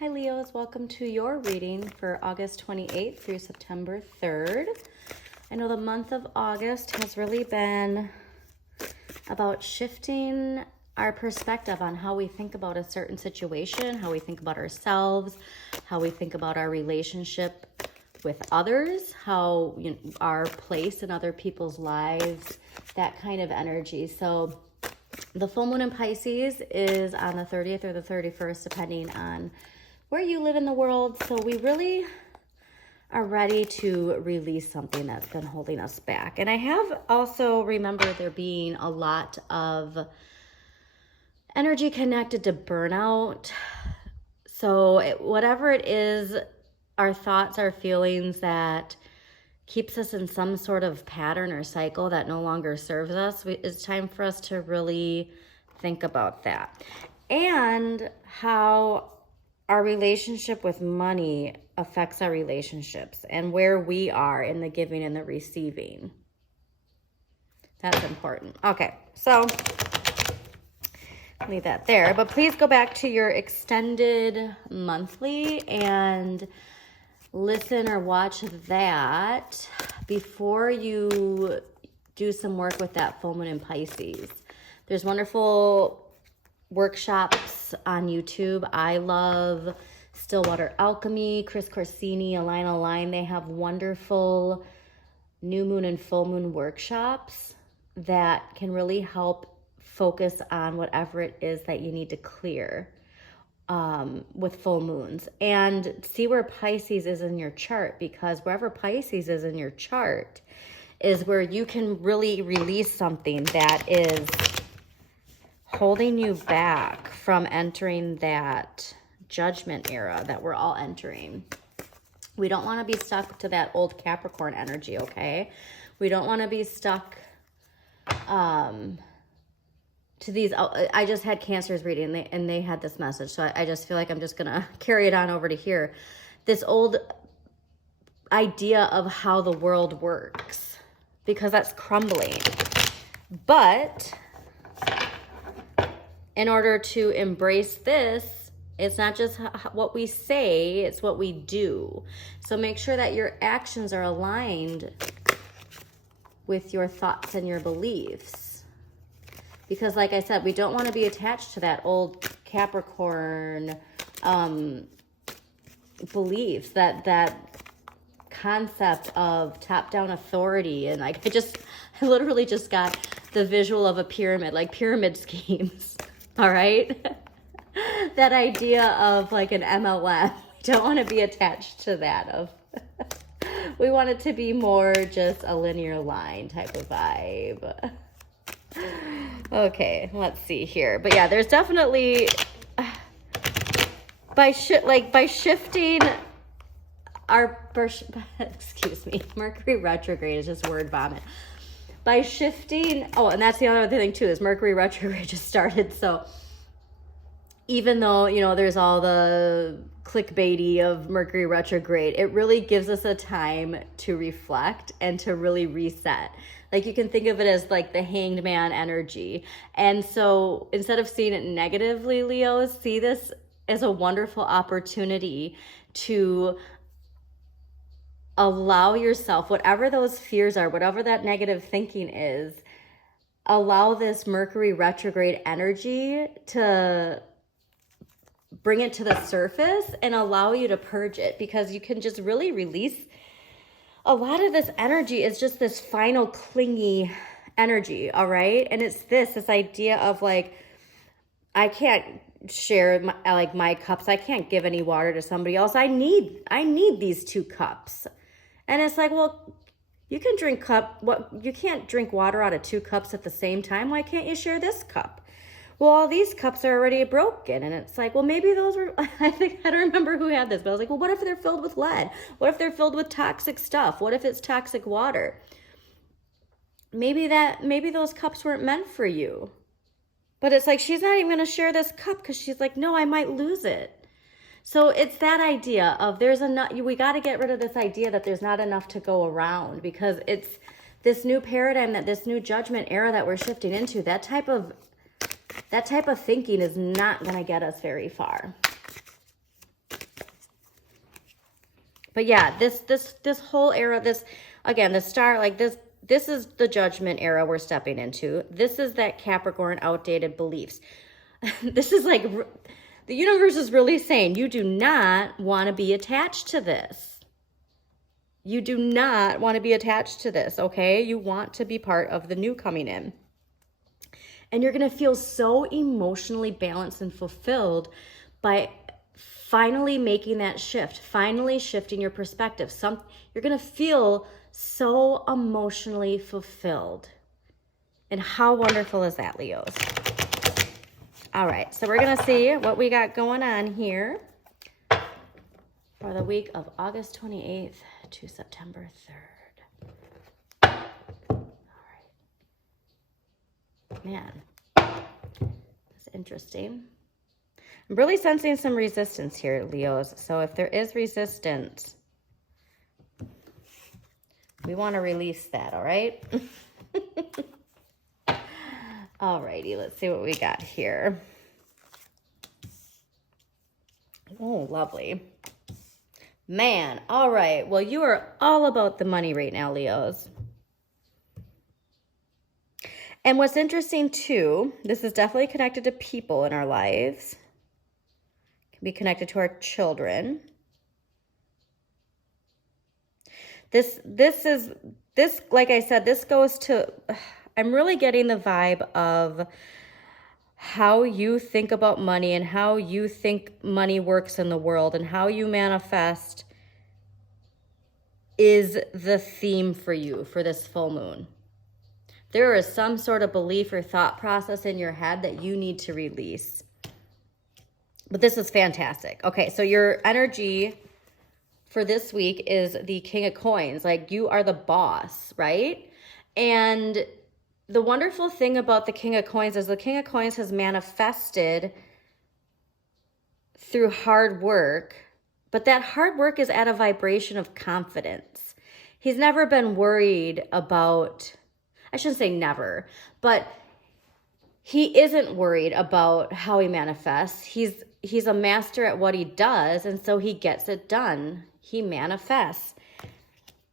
Hi Leos, welcome to your reading for August 28th through September 3rd. I know the month of August has really been about shifting our perspective on how we think about a certain situation, how we think about ourselves, how we think about our relationship with others, how our place in other people's lives, that kind of energy. So the full moon in Pisces is on the 30th or the 31st, depending on where you live in the world. So we really are ready to release something that's been holding us back. And I have also remembered there being a lot of energy connected to burnout. So whatever it is, our thoughts, our feelings that keeps us in some sort of pattern or cycle that no longer serves us, it's time for us to really think about that. And how our relationship with money affects our relationships and where we are in the giving and the receiving. That's important. Okay, so leave that there. But please go back to your extended monthly and listen or watch that before you do some work with that full moon in Pisces. There's wonderful workshops on YouTube. I love Stillwater Alchemy, Chris Corsini, Align. They have wonderful new moon and full moon workshops that can really help focus on whatever it is that you need to clear with full moons, and see where Pisces is in your chart, because wherever Pisces is in your chart is where you can really release something that is holding you back from entering that judgment era that we're all entering. We don't want to be stuck to that old Capricorn energy, okay? We don't want to be stuck to these. I just had Cancer's reading and they had this message, so I just feel like I'm just gonna carry it on over to here. This old idea of how the world works, because that's crumbling. But in order to embrace this, it's not just what we say, it's what we do. So make sure that your actions are aligned with your thoughts and your beliefs. Because like I said, we don't want to be attached to that old Capricorn beliefs, that concept of top-down authority. And like I literally just got the visual of a pyramid, like pyramid schemes. All right? That idea of like an MLM. We don't want to be attached to that. We want it to be more just a linear line type of vibe. Okay, let's see here. But yeah, there's definitely by shifting our excuse me, Mercury retrograde is just word vomit. By shifting, and that's the other thing too, is Mercury retrograde just started. So even though, there's all the clickbaity of Mercury retrograde, it really gives us a time to reflect and to really reset. Like, you can think of it as like the hanged man energy. And so instead of seeing it negatively, Leos, see this as a wonderful opportunity to allow yourself, whatever those fears are, whatever that negative thinking is, allow this Mercury retrograde energy to bring it to the surface and allow you to purge it, because you can just really release. A lot of this energy is just this final clingy energy, all right? And it's this idea of like, I can't share my cups. I can't give any water to somebody else. I need these 2 cups. And it's like, well, you can you can't drink water out of 2 cups at the same time. Why can't you share this cup? Well, all these cups are already broken. And it's like, well, maybe those were, I don't remember who had this, but I was like, well, what if they're filled with lead? What if they're filled with toxic stuff? What if it's toxic water? Maybe those cups weren't meant for you. But it's like, she's not even going to share this cup because she's like, no, I might lose it. So it's that idea of we got to get rid of this idea that there's not enough to go around, because it's this new paradigm, this new judgment era that we're shifting into. That type of thinking is not going to get us very far. But yeah, this whole era, this, again, the star, like this is the judgment era we're stepping into. This is that Capricorn outdated beliefs. This is like, the universe is really saying, you do not want to be attached to this. You do not want to be attached to this, okay? You want to be part of the new coming in. And you're going to feel so emotionally balanced and fulfilled by finally making that shift, finally shifting your perspective. You're going to feel so emotionally fulfilled. And how wonderful is that, Leos? All right, so we're going to see what we got going on here for the week of August 28th to September 3rd. Man, that's interesting. I'm really sensing some resistance here, Leos. So if there is resistance, we want to release that, all right? All righty, let's see what we got here. Oh, lovely. Man, all right. Well, you are all about the money right now, Leos. And what's interesting too, this is definitely connected to people in our lives. It can be connected to our children. This, like I said, this goes to, I'm really getting the vibe of how you think about money and how you think money works in the world and how you manifest is the theme for you for this full moon. There is some sort of belief or thought process in your head that you need to release. But this is fantastic. Okay, so your energy for this week is the King of Coins. Like, you are the boss, right? And the wonderful thing about the King of Coins is the King of Coins has manifested through hard work, but that hard work is at a vibration of confidence. He's never been worried about, I shouldn't say never, but he isn't worried about how he manifests. He's a master at what he does, and so he gets it done. He manifests.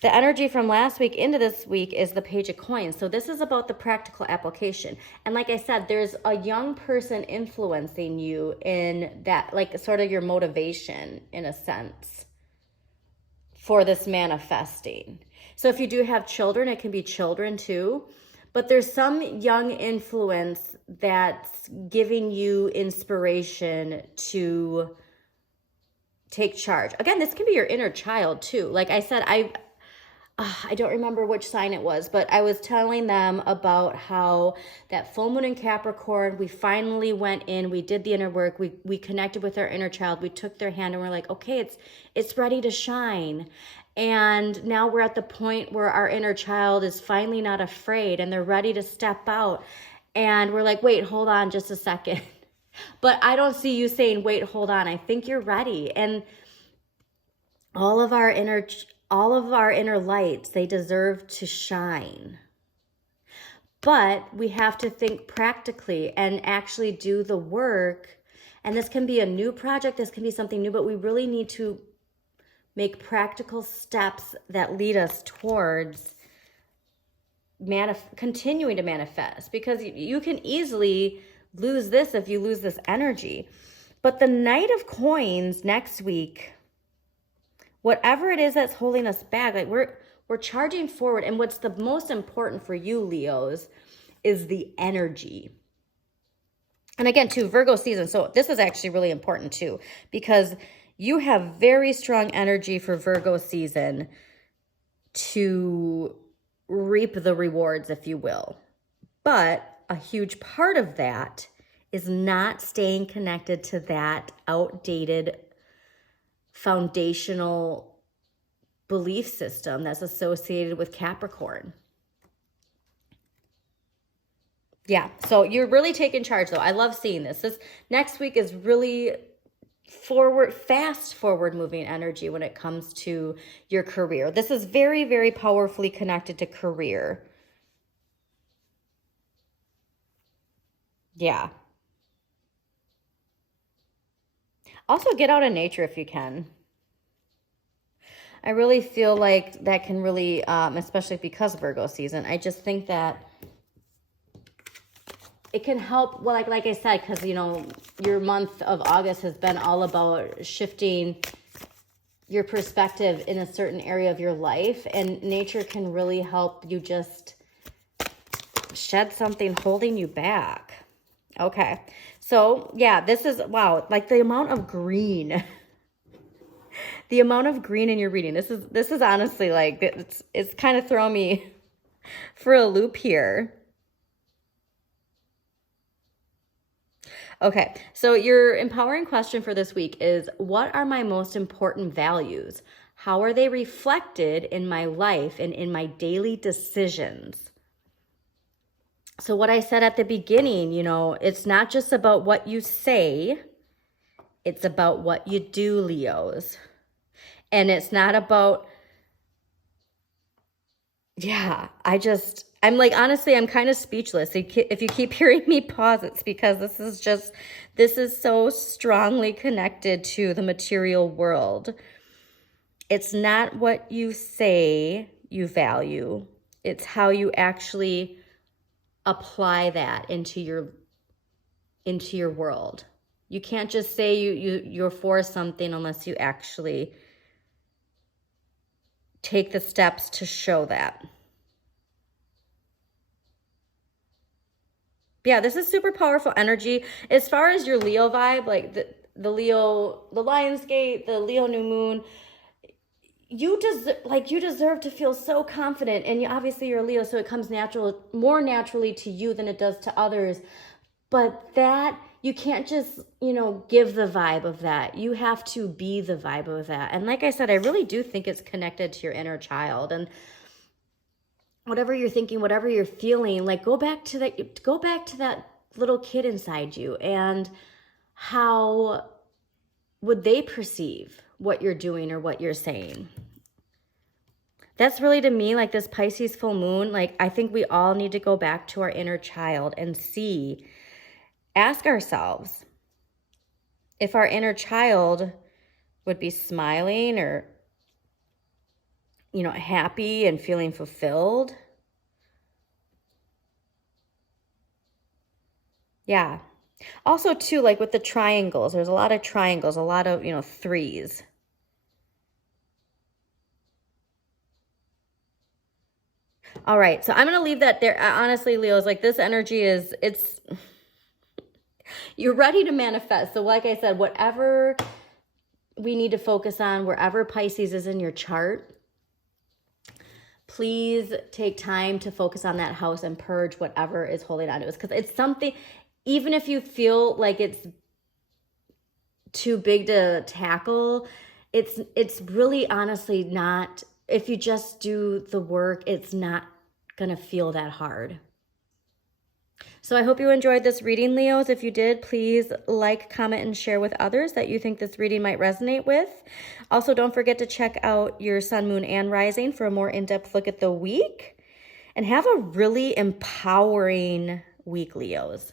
The energy from last week into this week is the Page of Coins. So this is about the practical application. And like I said, there's a young person influencing you in that, like sort of your motivation in a sense for this manifesting. So if you do have children, it can be children too. But there's some young influence that's giving you inspiration to take charge. Again, this can be your inner child too. Like I said, I don't remember which sign it was, but I was telling them about how that full moon in Capricorn, we finally went in, we did the inner work, we connected with our inner child, we took their hand and we're like, okay, it's ready to shine. And now we're at the point where our inner child is finally not afraid and they're ready to step out. And we're like, wait, hold on just a second. But I don't see you saying, wait, hold on. I think you're ready. And all of our inner lights, they deserve to shine. But we have to think practically and actually do the work. And this can be a new project. This can be something new, but we really need to make practical steps that lead us towards continuing to manifest, because you can easily lose this if you lose this energy. But the Knight of Coins next week, whatever it is that's holding us back, like we're charging forward. And what's the most important for you, Leos, is the energy. And again, too, Virgo season. So this is actually really important too, because you have very strong energy for Virgo season to reap the rewards, if you will. But a huge part of that is not staying connected to that outdated foundational belief system that's associated with Capricorn. Yeah, so you're really taking charge, though. I love seeing this. This next week is really fast forward moving energy when it comes to your career. This is very, very powerfully connected to career. Yeah. Also, get out in nature if you can. I really feel like that can really, especially because Virgo season, I just think that it can help, well, like I said, because, you know, your month of August has been all about shifting your perspective in a certain area of your life, and nature can really help you just shed something holding you back. Okay, so yeah, this is, wow, like the amount of green, the amount of green in your reading. This is honestly like, it's kind of throwing me for a loop here. Okay, so your empowering question for this week is, what are my most important values? How are they reflected in my life and in my daily decisions? So what I said at the beginning, you know, it's not just about what you say, it's about what you do, Leos. And it's not about, yeah, I'm like, honestly, I'm kind of speechless. If you keep hearing me pause, it's because this is so strongly connected to the material world. It's not what you say you value. It's how you actually apply that into your world. You can't just say you're for something unless you actually take the steps to show that. Yeah, this is super powerful energy. As far as your Leo vibe, like the Leo, the Lionsgate, the Leo new moon, you deserve to feel so confident. And obviously you're a Leo, so it comes more naturally to you than it does to others. But that, you can't just, you know, give the vibe of that. You have to be the vibe of that. And like I said, I really do think it's connected to your inner child. And whatever you're thinking, whatever you're feeling, like go back to that little kid inside you, and how would they perceive what you're doing or what you're saying? That's really, to me, like this Pisces full moon, like I think we all need to go back to our inner child and ask ourselves if our inner child would be smiling or, you know, happy and feeling fulfilled. Yeah. Also, too, like with the triangles, there's a lot of triangles, a lot of, you know, threes. All right. So I'm going to leave that there. Honestly, Leo's like, this energy you're ready to manifest. So like I said, whatever we need to focus on, wherever Pisces is in your chart, please take time to focus on that house and purge whatever is holding on to us. Because it's something, even if you feel like it's too big to tackle, it's really honestly not. If you just do the work, it's not going to feel that hard. So I hope you enjoyed this reading, Leos. If you did, please like, comment, and share with others that you think this reading might resonate with. Also, don't forget to check out your sun, moon, and rising for a more in-depth look at the week. And have a really empowering week, Leos.